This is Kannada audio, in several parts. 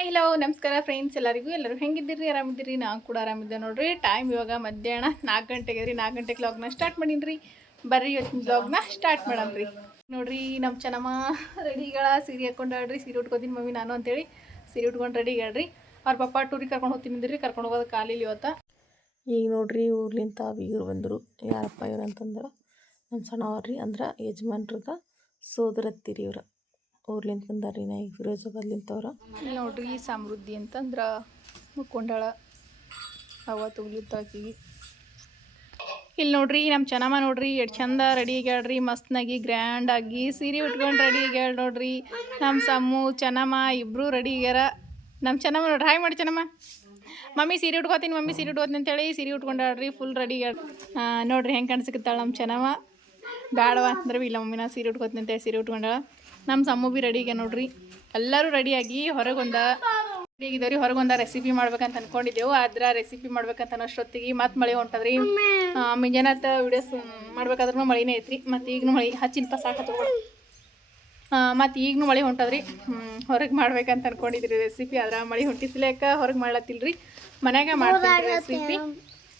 ಹಾಯ್ ಹಲೋ ನಮಸ್ಕಾರ ಫ್ರೆಂಡ್ಸ್ ಎಲ್ಲರಿಗೂ? ಎಲ್ಲರೂ ಹೆಂಗಿದ್ದೀರಿ? ಆರಾಮಿದ್ದೀರಿ? ನಾನು ಕೂಡ ಆರಾಮಿದ್ದೆ ನೋಡ್ರಿ. ಟೈಮ್ ಇವಾಗ ಮಧ್ಯಾಹ್ನ ನಾಲ್ಕು ಗಂಟೆಗೆ ರೀ. ನಾಲ್ಕು ಗಂಟೆಗೆ ವ್ಲಾಗ್ನ ಸ್ಟಾರ್ಟ್ ಮಾಡೀನಿ ಬರ್ರಿ ಇವತ್ತಿನ ವ್ಲಾಗ್ನ ಸ್ಟಾರ್ಟ್ ಮಾಡಮ್ರಿ ನೋಡ್ರಿ ನಮ್ಮ ಚೆನ್ನಮ್ಮ ರೆಡಿಗಳ ಸೀರೆ ಹಾಕೊಂಡಾಡ್ರಿ ಸೀರೆ ಉಟ್ಕೋತೀನಿ ಮಮ್ಮಿ, ನಾನು ಅಂತೇಳಿ. ಸೀರೆ ಉಟ್ಕೊಂಡು ರೆಡಿ ಹೇಳ್ರಿ ಅವ್ರ ಪಪ್ಪ ಟೂರಿಗೆ ಕರ್ಕೊಂಡು ಹೋಗ್ತೀನಿ ಅಂದ್ರಿ ಕರ್ಕೊಂಡು ಹೋಗೋದು ಕಾಲಿಲಿ ಇವತ್ತ. ಈಗ ನೋಡ್ರಿ, ಊರ್ಲಿಂತ ಬೀಗರು ಬಂದರು. ಯಾರಪ್ಪ ಇವ್ರು ಅಂತಂದ್ರೆ ನಮ್ಮ ಸಣ್ಣವ್ರಿ ಅಂದ್ರೆ ಯಜಮಾನ್ರದ ಸೋದರತ್ತಿರಿ ಇವ್ರು. ಊರ್ಲಿಂತ ಬಂದಾರಿ ನಾ ಈಗ ಫಿರೋಜಾಬಾದ್ಲಿಂತವ್ರ ನೋಡ್ರಿ ಸಮೃದ್ಧಿ ಅಂತಂದ್ರೆ ಮುಕ್ಕೊಂಡಾಳ ಅವ ತುಗ್ಲಿತ್ತಾಕಿಗೆ ಇಲ್ಲಿ ನೋಡ್ರಿ ನಮ್ಮ ಚೆನ್ನಮ್ಮ ನೋಡ್ರಿ ಎಷ್ಟು ಚಂದ ರೆಡಿ ಆಗ್ಯಾಳ್ರಿ, ಮಸ್ತ್ನಾಗಿ ಗ್ರ್ಯಾಂಡ್ ಆಗಿ ಸೀರೆ ಉಟ್ಕೊಂಡು ರೆಡಿ ಆಗ್ಯಾಳ ನೋಡ್ರಿ. ನಮ್ಮ ಸಮ್ಮು, ಚೆನ್ನಮ್ಮ ಇಬ್ಬರು ರೆಡಿ ಆಗ್ಯಾರ. ನಮ್ಮ ಚೆನ್ನಮ್ಮ ನೋಡ್ರಿ, ಹಾಯ್ ಮಾಡಿ ಚೆನ್ನಮ್ಮ. ಮಮ್ಮಿ ಸೀರೆ ಉಟ್ಕೋತೀನಿ, ಮಮ್ಮಿ ಸೀರೆ ಉಟ್ಕೋತೀನಿ ಅಂತೇಳಿ ಸೀರೆ ಉಟ್ಕೊಂಡಾಳ್ರಿ ಫುಲ್ ರೆಡಿ ನೋಡ್ರಿ ಹೆಂಗೆ ಕಾಣಿಸ್ಕತ್ತಾಳ ನಮ್ಮ ಚೆನ್ನಮ್ಮ. ಬ್ಯಾಡವಾ ಅಂದ್ರೆ ಇಲ್ಲ ಮಮ್ಮಿ ನಾ ಸೀರೆ ಉಟ್ಕೋತೀನಿ ಅಂತೇಳಿ ಸೀರೆ ಉಟ್ಕೊಂಡಾಳ. ನಮ್ಮ ಸಮ್ಮು ಬಿ ರೆಡಿ ಆಗ್ಯ ನೋಡ್ರಿ. ಎಲ್ಲರೂ ರೆಡಿಯಾಗಿ ಹೊರಗೊಂದ ರೆಡಿಯಾಗಿದ್ದೇವ್ರಿ ಹೊರಗೊಂದ ರೆಸಿಪಿ ಮಾಡ್ಬೇಕಂತ ಅನ್ಕೊಂಡಿದ್ದೆವು. ಆದ್ರ ರೆಸಿಪಿ ಮಾಡ್ಬೇಕಂತ ಅಷ್ಟೊತ್ತಿಗೆ ಮತ್ತೆ ಮಳೆ ಹೊಂಟದ್ರಿ. ಮುಂಜಾನತ್ತ ವಿಡಿಯೋಸ್ ಮಾಡ್ಬೇಕಾದ್ರೂ ಮಳೆನೇ ಐತ್ರಿ. ಮತ್ತು ಈಗಲೂ ಮಳೆ ಹಚ್ಚಿನ ಸಾಕತ್ತು ಮತ್ತು ಈಗಲೂ ಮಳೆ ಹೊಂಟದ್ರಿ. ಹೊರಗೆ ಮಾಡ್ಬೇಕಂತ ಅನ್ಕೊಂಡಿದ್ರಿ ರೆಸಿಪಿ ಆದ್ರೆ ಮಳೆ ಹೊಂಟಿಸ್ಲೇಕ ಹೊರಗೆ ಮಾಡ್ಲತ್ತಿಲ್ರಿ. ಮನ್ಯಾಗ ಮಾಡ್ತೀವಿ ರೆಸಿಪಿ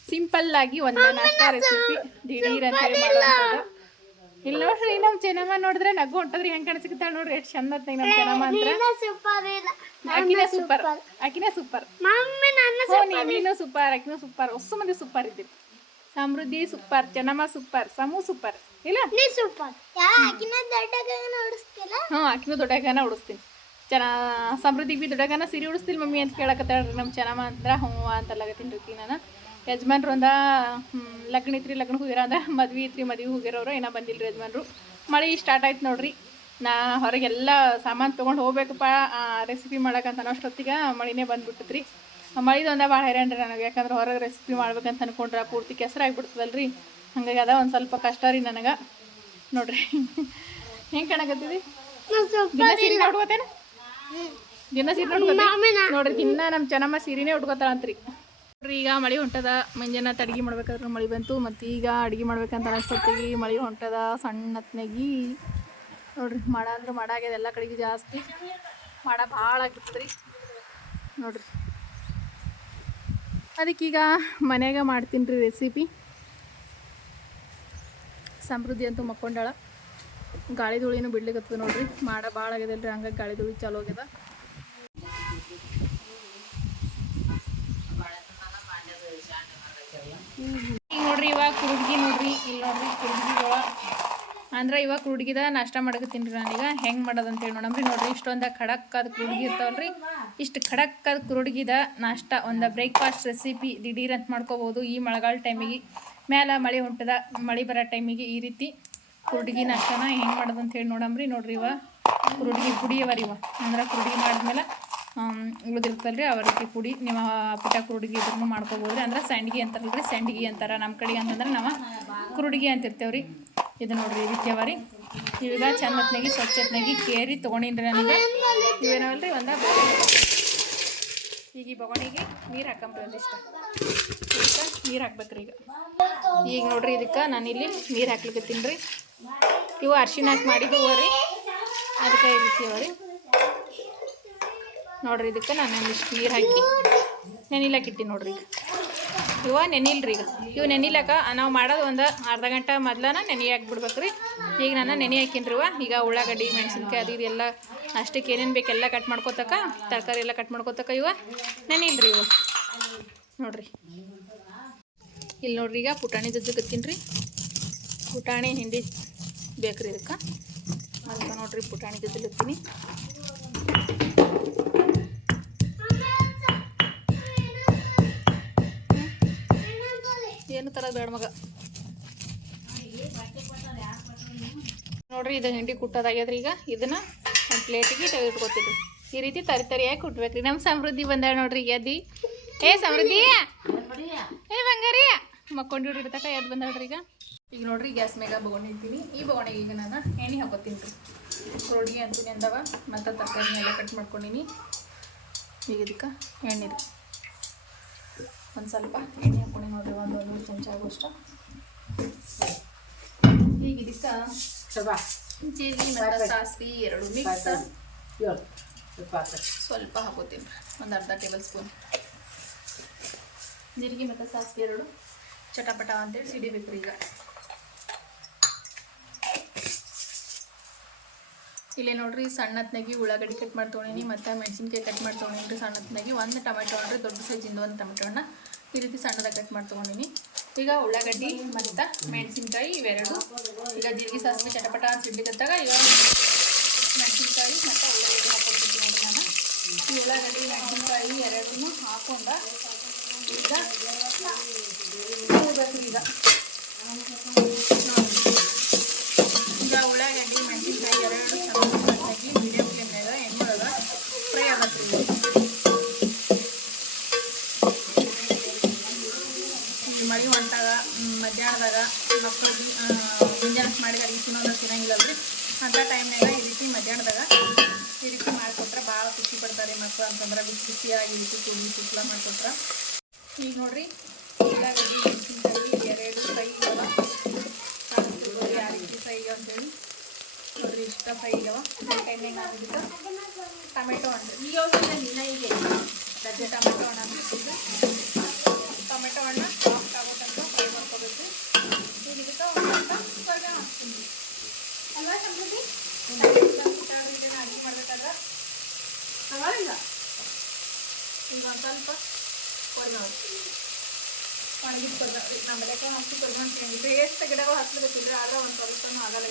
ಸಿಂಪಲ್ ಆಗಿ ಒಂದು ನಾಷ್ಟ ರೆಸಿಪಿ ದಿಢೀರ್ ಅಂತೇಳಿ ಮಾಡೋದು ಇಲ್ಲಿ ನೋಡ್ರಿ ನಮ್ ಚೆನ್ನಮ್ಮ ನೋಡಿದ್ರೆ ನಗು ಹೊಂಟದ್ರಿ ಹೆಂಗ್ ಕಾಣಿಸ್ತಾಳ ನೋಡ್ರಿ ಎಷ್ಟು ಚಂದ ನಮ್ಮ ಚೆನ್ನಮ್ಮ ಅಂತ. ಸೂಪರ್ ಆಕಿನೇ ಸೂಪರ್ ನೀನು ಸೂಪರ್ ಆಕಿನೂ ಸೂಪರ್ ಹೊಸ ಮಂದಿ ಸೂಪರ್ ಇದ್ದೀರಿ. Samruddhi super Chennamma super ಸಮೂ super ಇಲ್ಲ? ಹ್ಞೂ ಅಕಿನ ದೊಡ್ಡಗನ ಉಡಿಸ್ತೀನಿ. ಚೆನ್ನ ಸಮೃದ್ಧಿ ಬಿ ದೊಡ್ಡಗನ ಸಿರಿ ಉಡಿಸ್ತೀನಿ ಮಮ್ಮಿ ಅಂತ ಕೇಳಕತ್ತಾಳ್ರಿ ನಮ್ಮ ಚೆನ್ನಮ್ಮ ಅಂದ್ರ. ಹ್ಞೂ ಅಂತಲಾಗತ್ತೀನಿ ರೀ ನಾನು ಯಜಮಾನ್ರು ಅಂದ ಲಗ್ನ ಇತ್ರಿ ಲಗ್ನ ಹೋಗಿರ ಅಂದ. ಮದ್ವೆ ಐತ್ರಿ ಮದ್ವೆ ಹೋಗಿರೋರು ಏನೋ ಬಂದಿಲ್ಲ ರೀ ಯಜಮಾನ್ರು. ಮಳೆ ಸ್ಟಾರ್ಟ್ ಆಯ್ತು ನೋಡ್ರಿ. ನಾ ಹೊರಗೆಲ್ಲ ಸಾಮಾನು ತೊಗೊಂಡು ಹೋಗ್ಬೇಕಪ್ಪ ರೆಸಿಪಿ ಮಾಡೋಕಂತ ಅನ್ನೋಷ್ಟೊತ್ತಿಗೆ ಮಳಿನೇ ಬಂದ್ಬಿಟ್ಟತ್ರಿ. ಮಳಿದೊಂದ ಭಾಳ ಹೈರಾಣ್ರಿ ರೀ ನನಗೆ. ಯಾಕಂದ್ರೆ ಹೊರಗೆ ರೆಸಿಪಿ ಮಾಡ್ಬೇಕಂತ ಅನ್ಕೊಂಡ್ರೆ ಪೂರ್ತಿ ಕೆಸರಾಗ್ಬಿಡ್ತದಲ್ರಿ ಹಂಗಾಗಿ ಅದ ಒಂದು ಸ್ವಲ್ಪ ಕಷ್ಟ ರೀ ನನಗೆ. ನೋಡ್ರಿ. ಹೆಂಗೆ ಕಾಣಕತ್ತೀವಿ ದಿನ ಸೀರೆ ಉಟ್ಕೋತೇನೆ ದಿನ ಸೀರೆ ನೋಡ್ರಿ ದಿನ ನಮ್ಮ ಚೆನ್ನಮ್ಮ ಸೀರೆನೇ ಉಟ್ಕೋತಾಳಂತ್ರಿ. ಈಗ ಮಳೆ ಹೊಂಟದ, ಮುಂಜಾನೆ ಅಡ್ಗೆ ಮಾಡ್ಬೇಕಾದ್ರೆ ಮಳೆ ಬಂತು, ಮತ್ತು ಈಗ ಅಡುಗೆ ಮಾಡ್ಬೇಕಂತ ಅಷ್ಟೊತ್ತಿಗೆ ಮಳೆ ಹೊಂಟದ, ಸಣ್ಣತ್ನಾಗಿ. ನೋಡ್ರಿ, ಮಾಡ ಅಂದ್ರೆ ಮಾಡ ಆಗ್ಯದ, ಎಲ್ಲ ಕಡೆಗೆ ಜಾಸ್ತಿ. ಮಾಡ ಭಾಳ ಆಗಿರ್ತದ್ರಿ. ನೋಡ್ರಿ. ಅದಕ್ಕೀಗ ಮನೆಯಾಗ ಮಾಡ್ತೀನಿ ರೀ ರೆಸಿಪಿ ಸಮೃದ್ಧಿ ಅಂತೂ ಮಕ್ಕೊಂಡಾಳ. ಗಾಳಿ ಧೂಳಿನೂ ಬಿಡ್ಲಿಕ್ಕೆ ನೋಡ್ರಿ, ಮಾಡ ಭಾಳ ಆಗ್ಯದಲ್ರಿ ಹಂಗಾಗಿ ಗಾಳಿ ಧೂಳಿ ಚಾಲೋ ಆಗ್ಯದ. ಈಗ ನೋಡ್ರಿ, ಇವಾಗ ಕುರುಡ್ಗಿ ನೋಡ್ರಿ ಇಲ್ಲಿ ನೋಡ್ರಿ ಕುರುಡ್ಗಿಗಳ ಅಂದ್ರೆ ಇವಾಗ ಕುರುಡ್ಗಿದ ನಾಷ್ಟ ಮಾಡಕತ್ತೀನಿ ರೀ ನಾನೀಗ. ಹೆಂಗೆ ಮಾಡೋದು ಹೇಳಿ ನೋಡಮ್ರಿ, ನೋಡ್ರಿ, ಇಷ್ಟೊಂದ ಖಡಕ್ ಅದ್ ಕುರುಡ್ಗಿ ಇರ್ತಾವಲ್ರಿ. ಇಷ್ಟು ಖಡಕ್ ಅದು ಕುರುಡ್ಗಿದ ನಾಷ್ಟ, ಒಂದು ಬ್ರೇಕ್ಫಾಸ್ಟ್ ರೆಸಿಪಿ ದಿಢೀರ್ ಅಂತ ಮಾಡ್ಕೋಬೋದು. ಈ ಮಳೆಗಾಲ ಟೈಮಿಗೆ ಮ್ಯಾಲ ಮಳೆ ಹೊಂಟದ ಮಳೆ ಬರೋ ಟೈಮಿಗೆ ಈ ರೀತಿ ಕುರುಡ್ಗಿ ನಾಷ್ಟನ ಹೆಂಗೆ ಮಾಡೋದು ಅಂತ ಹೇಳಿ ನೋಡಮ್ರಿ, ನೋಡ್ರಿ ಇವ. ಕುರುಡ್ಗಿ ಪುಡಿ ಅವ ರೀ ಇವ. ಅಂದ್ರೆ ಕುರುಡ್ಗಿ ಮಾಡಿದ್ಮೇಲೆ ಉಳಿದಿರ್ತಲ್ರಿ ಅವರಿಗೆ ಪುಡಿ ನಿಮ್ಮ ಪುಟ್ಟ ಕುರುಡಿಗೆ ಇದ್ರೂ ಮಾಡ್ಕೋಬೋದು ಅಂದ್ರೆ ಸಂಡ್ಗಿ ಅಂತಾರಲ್ರಿ, ಸಂಡ್ಗಿ ಅಂತಾರೆ ನಮ್ಮ ಕಡೆಗೆ ಅಂತಂದ್ರೆ ನಾವು ಕುರುಡಿಗೆ ಅಂತಿರ್ತೇವ್ರಿ. ಇದು ನೋಡ್ರಿ ರೀ ಇವಾಗ ಚಂದತ್ನಾಗಿ, ಸ್ವಚ್ಛತ್ನಾಗಿ ಕೇರಿ ತೊಗೊಂಡಿನ್ರಿ ನನಗೆ ಇವೇನವಲ್ರಿ, ಒಂದು ಈಗ ಈ ಬೊಗಣಿಗೆ ನೀರು ಹಾಕಂಬ್ರಿ ಒಂದಿಷ್ಟ. ಈಗ ನೀರು ಹಾಕ್ಬೇಕ್ರಿ ಈಗ. ಈಗ ನೋಡ್ರಿ, ಇದಕ್ಕೆ ನಾನಿಲ್ಲಿ ನೀರು ಹಾಕ್ಲಿಕ್ಕೆ ರೀ. ಇವು ಅರ್ಶಿನ ಹಾಕಿ ಮಾಡಿದ್ದು ರೀ. ಅದಕ್ಕೆ ಈ ನೋಡ್ರಿ, ಇದಕ್ಕೆ ನಾನು ಒಂದಿಷ್ಟು ನೀರು ಹಾಕಿ. ನೆನಿಲಾಕಿಟ್ಟಿ ನೋಡ್ರಿ ಈಗ. ಇವ ನೆನಿಲ್ರಿ ಈಗ. ಇವು ನೆನಿಲಾಕ ನಾವು ಮಾಡೋದು ಒಂದು ಅರ್ಧ ಗಂಟೆ ಮೊದ್ಲನ ನೆನೆ ಹಾಕ್ಬಿಡ್ಬೇಕು ರೀ ಈಗ ನಾನು ನೆನೆ ಹಾಕಿನ್ರಿ ಇವ. ಈಗ ಉಳ್ಳಾಗಡ್ಡಿ, ಮೆಣಸಿನ್ಕಾಯಿ, ಅದು ಇದೆಲ್ಲ ಅಷ್ಟಕ್ಕೆ ಏನೇನು ಬೇಕೆಲ್ಲ ಕಟ್ ಮಾಡ್ಕೋತಕ, ತರಕಾರಿ ಎಲ್ಲ ಕಟ್ ಮಾಡ್ಕೋತಕ ಇವ ನೆನಿಲ್ರಿ ಇವು. ನೋಡ್ರಿ. ಇಲ್ಲಿ ನೋಡ್ರಿ ಈಗ ಪುಟಾಣಿ ಜಜ್ಜಕತ್ತೀನಿ ರೀ ಪುಟಾಣಿ ಹಿಂಡಿ ಬೇಕ್ರಿ ಇದಕ್ಕೆ. ಅದಕ್ಕೆ ನೋಡ್ರಿ, ಪುಟಾಣಿ ಜಜ್ಜಲತ್ತೀನಿ. ಏನು ತರೋದು ಬೇಡ ಮಗ. ನೋಡ್ರಿ, ಇದು ಹಿಂಡಿ ಕುಟ್ಟೋದಾಗ್ಯದ್ರಿ ಈಗ. ಇದನ್ನ ಒಂದು ಪ್ಲೇಟಿಗೆ ತೆಗೆದಿಟ್ಕೊತೀವಿ ಈ ರೀತಿ ತರಿ ತರಿಯಾಗಿ ಕುಟ್ಬೇಕ್ರಿ. ನಮ್ಮ ಸಮೃದ್ಧಿ ಬಂದಾಳ ನೋಡ್ರಿ ಎದ್ದಿ ಏ, ಸಮೃದ್ಧಿ! ಏ, ಬಂಗಾರಿ! ಮಕ್ಕೊಂಡು ಇಡ್ತಕ್ಕ ಎದ್ದು ಬಂದಾಳ್ರಿ ಈಗ. ಈಗ ನೋಡ್ರಿ ಗ್ಯಾಸ್ ಮೇಗ ಬಗೊಂಡಿರ್ತೀನಿ ಈ ಬೊಗಣಿಗೆ ಈಗ ನಾನು ಎಣ್ಣೆ ಹಾಕೋತೀನಿ ರೀ. ರೋಡಿಗೆ ಅಂತೀನಿ ಅಂದವ. ಮತ್ತು ತರಕಾರಿನೆಲ್ಲ ಕಟ್ ಮಾಡ್ಕೊಂಡಿನಿ. ಈಗ ಇದಕ್ಕೆ ಎಣ್ಣೆ ರೀ. ಒಂದು ಸ್ವಲ್ಪ ಎಣ್ಣೆ ಹಾಕ್ಕೊಂಡು ನೋಡ್ರಿ ಒಂದು ಒಂದು ಚಮಚ ಆಗುವಷ್ಟು. ಈಗ ಇದಕ್ಕೆ ಜೀರಿಗೆ ಮತ್ತು ಸಾಸಿವೆ ಎರಡು ಮಿಕ್ಸ್ ಸ್ವಲ್ಪ ಹಾಕೋತೀನಿ ಒಂದು ಅರ್ಧ ಟೇಬಲ್ ಸ್ಪೂನ್ ಜೀರಿಗೆ ಮತ್ತು ಸಾಸಿವೆ ಎರಡು. ಚಟಪಟ ಅಂತೇಳಿ ಸಿಡಿಬೇಕು ಈಗ. ಇಲ್ಲೇ ನೋಡ್ರಿ ಸಣ್ಣತ್ನಾಗಿ ಉಳ್ಳಾಗಡ್ಡಿ ಕಟ್ ಮಾಡಿ ತೊಗೊಂಡಿನಿ ಮತ್ತು ಮೆಣಸಿನ್ಕಾಯಿ ಕಟ್ ಮಾಡಿ ತೊಗೊಂಡಿನಿ ಸಣ್ಣತ್ನಾಗಿ ಒಂದು ಟೊಮೆಟೊ ಅಂದರೆ ದೊಡ್ಡ ಸೈಜಿಂದ ಒಂದು ಟೊಮೆಟೊನ ಈ ರೀತಿ ಸಣ್ಣದಾಗಿ ಕಟ್ ಮಾಡಿ ತೊಗೊಂಡಿನಿ ಈಗ ಉಳ್ಳಾಗಡ್ಡಿ ಮತ್ತು ಮೆಣಸಿನಕಾಯಿ ಇವೆರಡು. ಈಗ ಜೀರಿಗೆ ಸಾಸಿವೆ ಚಟಪಟ ಅಂತ ಸಿಡ್ಲಿಕತ್ತಾಗ ಈಗ ಮೆಣಸಿನಕಾಯಿ ಮತ್ತು ಉಳ್ಳಾಗಡ್ಡಿ ಹಾಕೊಡ್ತೀನಿ ನೋಡಿ ನಾನು. ಈ ಉಳ್ಳಾಗಡ್ಡಿ, ಮೆಣಸಿನಕಾಯಿ ಎರಡನ್ನೂ ಹಾಕೊಂಡ ಈಗ ಈಗ ಉಳ್ಳಾಗಡ್ಡಿ ಮೆಣಸಿನ್ಕಾಯಿ ಎರಡು ಚೆನ್ನಾಗಿ ಮೀಡಿಯಮ್ ಫ್ಲೇಮ್ನಾಗ ಎಣ್ಣೊಳಗ ಫ್ರೈ ಆಗತ್ತೆ ಈಗ ಈ ಮಳೆ ಹೊಂಟಾಗ ಮ್, ಮಧ್ಯಾಹ್ನದಾಗ ಮಕ್ಕಳಿಗೆ ಮುಂಜಾನೆ ಮಾಡಿ ಅಡಿಗೆ ತಿನ್ನೋದು ತಿನ್ನಂಗಿಲ್ಲಲ್ರಿ ಅಂಥ ಟೈಮ್ನಾಗ ಈ ರೀತಿ ಮಧ್ಯಾಹ್ನದಾಗ ಈ ರೀತಿ ಮಾಡಿಕೊಟ್ರೆ ಭಾಳ ಖುಷಿ ಪಡ್ತಾರೆ ಮಕ್ಕಳು ಅಂತಂದ್ರೆ ಬಿಸಿ ಬಿಸಿಯಾಗಿ ಈ ರೀತಿ ಸುತ್ತಲ ಮಾಡಿಕೊಟ್ರೆ. ಈಗ ನೋಡ್ರಿ ಉಳ್ಳಾಗಡ್ಡಿ ಮೆಣಸಿನ್ಕಾಯಿ ಎರಡು ಫ್ರೈ ಇದಾವ. ಕಾಣಿಸ್ತಿರ್ಬೋದು ರೀತಿ ಫ್ರೈ ಅಂತೇಳಿ. ನೋಡ್ರಿ ಇಷ್ಟ ಫ್ರೈ ಇದಾವ. ಟೈಮ್ನಾಗ ಟೊಮೆಟೊ ಅಂತ ಈಗ ಇಲ್ಲ ಗದ್ದೆ ಟೊಮೆಟೊ ಹಣ್ಣು ಹಾಕ್ಬಿಟ್ಟಿದ್ದು ಟೊಮೆಟೊ ಹಣ್ಣು ಸಾಫ್ಟ್ ಆಗೋ ತನಕ ಫ್ರೈ ಮಾಡ್ಕೋಬೇಕು ಈಗ ಇದಕ್ಕೆ ಒಂದು ಸ್ವಲ್ಪ ಕರಿಬೇವು ಹಾಕ್ತೀನಿ ಅಲ್ವಾ ಸಮೃದ್ಧಿ ಇದನ್ನು ಅಡುಗೆ ಮಾಡ್ಬೇಕಾದ್ರೆ ಅವಾಗಿಲ್ಲ ಈಗ ಒಂದು ಸ್ವಲ್ಪ ಕೊರಿಬೇವು ಒಣಗಿದ ಕೊರಿಬೇವು ನಮ್ಮ ಮನೆಗೆ ಹಸಿ ಕೊರಿಬೇವು ಅಂತೀವಿ ಎಷ್ಟು ಗಿಡಗಳು ಹಚ್ಚಬೇಕಿದ್ರೆ ಆದ್ರೆ ಒಂದು ಸ್ವಲ್ಪನೂ ಆಗಲ್ಲ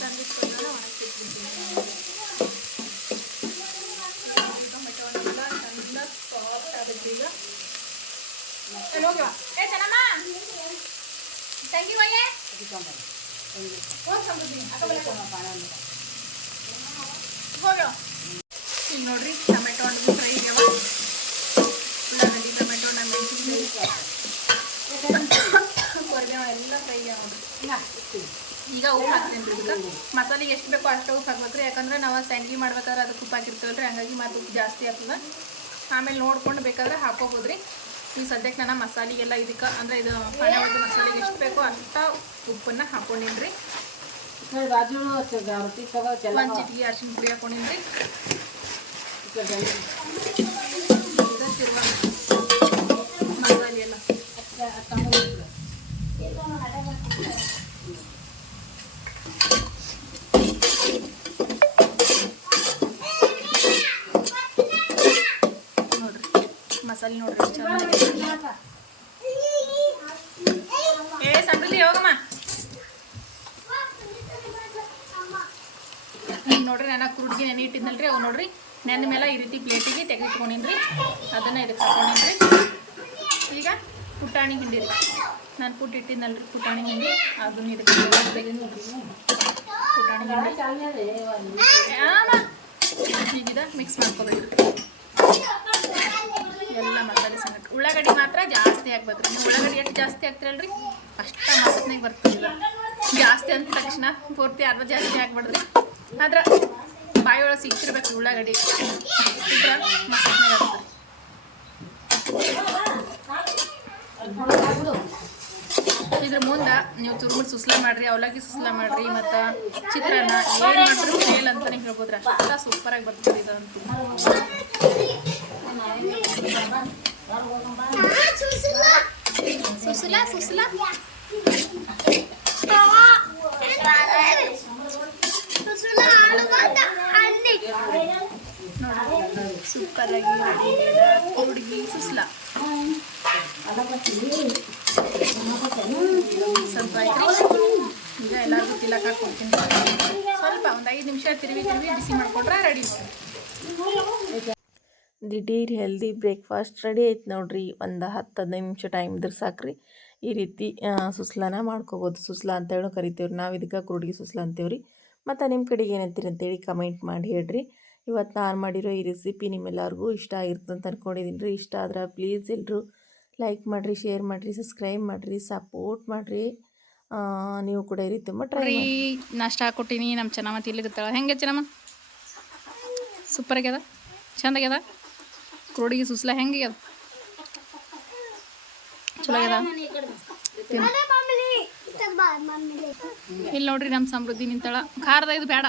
ತಂದಿದ್ದ ಕೊರಿಬೇವು ಒಣಗಿಸಿಟ್ಬಿಡ್ತೀವಿ ಟೊಮೆಟೊ ಹಣ್ಣೆಲ್ಲ ಚಂದ ಸಾಫ್ಟ್ ಆಗುತ್ತೆ ಈಗ ಹೋಗ್ಯವ ಏ ಚೆನ್ನಮ್ಮ ತಂಗಿ ಹೋಗೆ ಹೋಗ್ ಸಮೃದ್ಧಿ. ಹೋಗ್ಯವ ಈಗ ನೋಡ್ರಿ ಟೊಮೆಟೊ ಹಣ್ಣು ಫ್ರೈ ಆಗ್ಯಾವ ಉಳ್ಳಾಗಡ್ಡಿ ಟೊಮೆಟೊ ಹಣ್ಣು ಮೆಣಸಿನ್ಕಾಯಿ ಕೊರಿಬೇವು ಎಲ್ಲ ಫ್ರೈ ಆಗ್ಯಾವ ನೋಡ್ರಿ ಈಗ ಉಪ್ಪು ಹಾಕ್ತೀನಿ ರೀ ಮಸಾಲೆಗೆ ಎಷ್ಟು ಬೇಕೋ ಅಷ್ಟು ಉಪ್ಪು ಹಾಕ್ಬೇಕು ರೀ. ಯಾಕಂದ್ರೆ ನಾವು ಸ್ಯಾಂಡ್ಗಿ ಮಾಡ್ಬೇಕಾದ್ರೆ ಅದಕ್ಕೆ ಉಪ್ಪು ಹಾಕಿರ್ತೀವಲ್ಲ ರೀ. ಹಂಗಾಗಿ ಮತ್ತೆ ಉಪ್ಪು ಜಾಸ್ತಿ ಆಗ್ತದೆ. ಆಮೇಲೆ ನೋಡ್ಕೊಂಡು ಬೇಕಾದ್ರೆ ಹಾಕೋಬೋದು ರೀ. ಈಗ ಸದ್ಯಕ್ಕೆ ನಾನು ಮಸಾಲೆಗೆಲ್ಲ ಇದಕ್ಕೆ ಅಂದರೆ ಇದು ಪಾನೆ ಒಳಗೆ ಮಸಾಲೆಗೆ ಎಷ್ಟು ಬೇಕೋ ಅಷ್ಟ ಉಪ್ಪನ್ನು ಹಾಕೊಂಡಿನಿ ರೀ. ಒಂದು ಚಿಟಿಗೆ ಅರ್ಶಿನ ಪುಡಿ ಹಾಕೊಂಡಿನಿ ರೀ. ಈಗ ತಿರುವ ಮಸಾಲೆ ಎಲ್ಲ. ನೋಡ್ರಿ, ಮಸಾಲೆ ನೋಡ್ರಿ. ಏ ಸಂಡ್ರಲ್ಲಿ ಹೋಗಮ್ಮ. ನೋಡ್ರಿ ನಾನು ಕುರುಡ್ಗಿ ನೆನೆ ಇಟ್ಟಿದ್ನಲ್ರಿ, ಅವು ನೋಡ್ರಿ. ನೆನೆ ಮೇಲೆ ಈ ರೀತಿ ಪ್ಲೇಟಿಗೆ ತೆಗೆದಿಟ್ಕೊಂಡಿನ್ರಿ. ಅದನ್ನು ಇದಕ್ಕೆ ಹಾಕೊಂಡಿನ್ರಿ. ಈಗ ಪುಟಾಣಿ ಹಿಂಡಿ ರೀ. ನಾನು ಪುಟ್ಟು ಇಟ್ಟಿದ್ನಲ್ರಿ ಪುಟಾಣಿ ಹಿಂಡಿ, ಅದನ್ನ ಇದಕ್ಕೆ ಪುಟಾಣಿ ಈಗಿದ ಮಿಕ್ಸ್ ಮಾಡ್ಕೋಬೇಕು ಎಲ್ಲ ಮಸಾಲೆ ಸಂಗಟ ಉಳ್ಳಾಗಡ್ಡಿ ಮಾತ್ರ ಜಾಸ್ತಿ ಹಾಕ್ಬೇಕು ನೀವು ಉಳ್ಳಾಗಡ್ಡಿ ಎಷ್ಟು ಜಾಸ್ತಿ ಹಾಕ್ತಿರಲ್ರಿ? ಅಷ್ಟ ಮಸ್ತ್ನಾಗ ಬರ್ತದಿಲ್ಲ. ಜಾಸ್ತಿ ಅಂದ ತಕ್ಷಣ ಪೂರ್ತಿ ಅರ್ಧ ಜಾಸ್ತಿ ಆಗ್ಬಾರ್ದು. ಆದ್ರೆ ಒಳಗೆ ಸಿಗ್ತಿರ್ಬೇಕು ಉಳ್ಳಾಗಡ್ಡಿ. ಇದ್ರ ಬರ್ತದೆ ಇದ್ರ ಮುಂದೆ ನೀವು ತುರ್ಮುಡ್ ಸುಸ್ಲಾ ಮಾಡ್ರಿ ಅವಲಕ್ಕಿ ಸುಸ್ಲಾ ಮಾಡ್ರಿ ಮತ್ತು ಚಿತ್ರಾನ್ನ ಏನು ಮಾಡಿದ್ರು ಫೇಲ್ ಅಂತಲೇ ಹೇಳ್ಬೋದ್ರಿ. ಅಷ್ಟೆಲ್ಲ ಸೂಪರಾಗಿ ಬರ್ತದೆ ಇದು. ಅಂತ ಸುಸ್ಲಾ. ಸುಸ್ಲಾ ಸೂಪರಾಗಿ ಹುಡುಗಿ ಸುಸ್ಲಾ ಸ್ವಲ್ಪ ಐತ್ರಿ ಈಗ ಎಲ್ಲರಿಗೂ ತಿಲಕ್ ಹಾಕ್ಕೊಡ್ತೀನಿ ಸ್ವಲ್ಪ ಒಂದು ಐದು ನಿಮಿಷ ತಿರುವಿ ತಿರುವಿ, ಬಿಸಿ ರೆಡಿ ದಿಢೀರ್ ಹೆಲ್ದಿ ಬ್ರೇಕ್ಫಾಸ್ಟ್ ರೆಡಿ ಐತೆ ನೋಡ್ರಿ. ಒಂದು ಹತ್ತು, ಹದಿನೈದು ನಿಮಿಷ ಟೈಮ್ ಇದ್ರೆ ಸಾಕ್ರಿ. ಈ ರೀತಿ ಸುಸ್ಲಾನ ಮಾಡ್ಕೋಬೋದು. ಸುಸ್ಲಾ ಅಂತೇಳಿ ಕರಿತೀವ್ರಿ. ನಾವು ಇದಕ್ಕೆ ಕುರುಡಿಗೆ ಸುಸ್ಲಾ ಅಂತೀವ್ರಿ. ಮತ್ತು ನಿಮ್ಮ ಕಡೆಗೆ ಏನಂತೀರಿ ಅಂತೇಳಿ ಕಮೆಂಟ್ ಮಾಡಿ ಹೇಳ್ರಿ. ಇವತ್ತು ನಾನು ಮಾಡಿರೋ ಈ ರೆಸಿಪಿ ನಿಮ್ಮೆಲ್ಲರಿಗೂ ಇಷ್ಟ ಆಗಿರ್ತದೆ ಅಂತ ಅನ್ಕೊಂಡಿದ್ದೀನಿ ರೀ. ಇಷ್ಟ ಆದ್ರೆ ಪ್ಲೀಸ್ ಎಲ್ಲರೂ ಲೈಕ್ ಮಾಡಿರಿ ಶೇರ್ ಮಾಡಿರಿ ಸಬ್ಸ್ಕ್ರೈಬ್ ಮಾಡಿರಿ ಸಪೋರ್ಟ್ ಮಾಡಿರಿ. ನೀವು ಕೂಡ ಈ ರೀತಿ ಟ್ರೈ ರೀ ನಾಷ್ಟ ಕೊಟ್ಟಿನಿ ನಮ್ಮ ಚೆನ್ನಮ್ಮ ತಿಲ್ಲಿಗತ್ತಾಳ ಹೆಂಗೆ ಚೆನ್ನಮ್ಮ? ಸೂಪರ್ ಆಗ್ಯದ ಚಂದ ಆಗ್ಯದ ಕ್ರೋಡಿಗೆ ಸುಸ್ಲ ಹೆಂಗೆ ಆಗ್ಯದ ಚಲೋ ಆಗ್ಯದ ತಿನ್ನು. ಇಲ್ಲಿ ನೋಡ್ರಿ ನಮ್ಮ ಸಮೃದ್ಧಿ ನಿಂತಳ. ಖಾರದ ಇದು ಬೇಡ